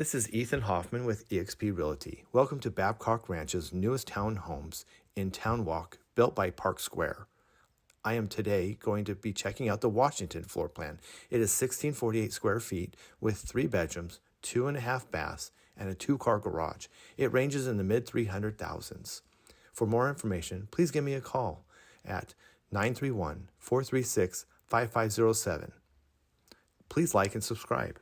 This is Ethan Hoffman with eXp Realty. Welcome to Babcock Ranch's newest townhomes in TownWalk, built by ParkSquare. I am today going to be checking out the Washington floor plan. It is 1648 square feet with 3 bedrooms, 2.5 baths, and a 2-car garage. It ranges in the mid-300,000s. For more information, please give me a call at 931-436-5507. Please like and subscribe.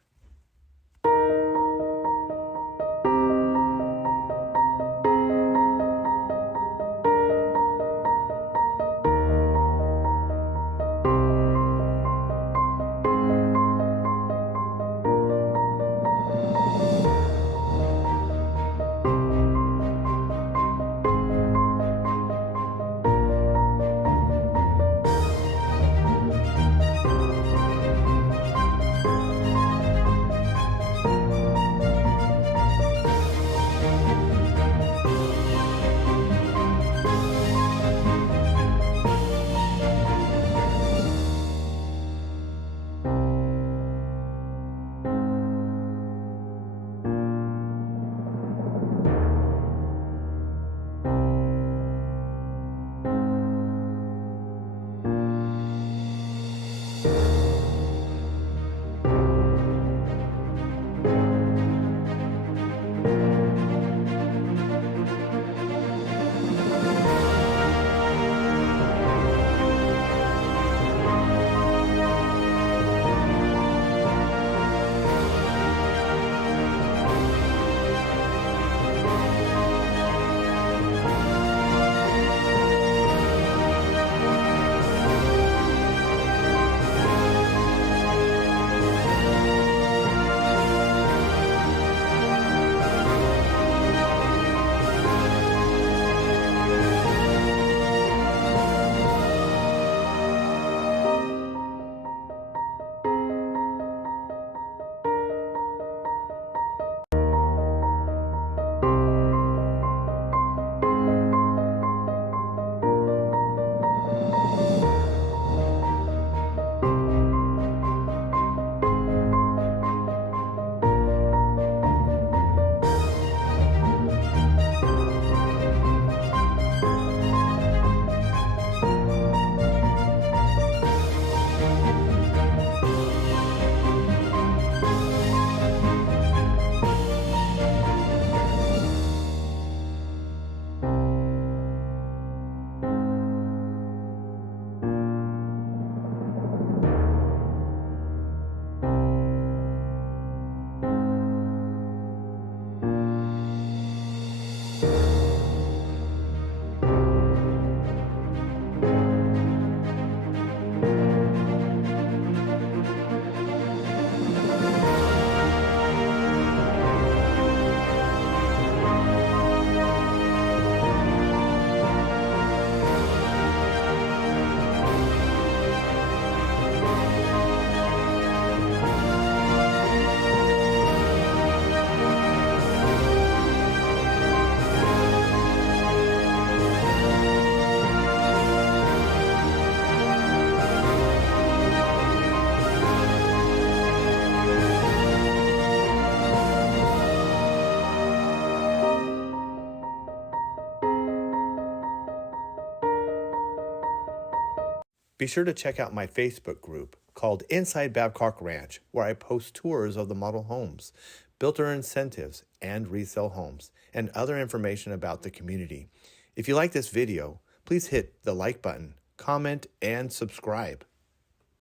Be sure to check out my Facebook group called Inside Babcock Ranch, where I post tours of the model homes, builder incentives, and resale homes, and other information about the community. If you like this video, please hit the like button, comment, and subscribe.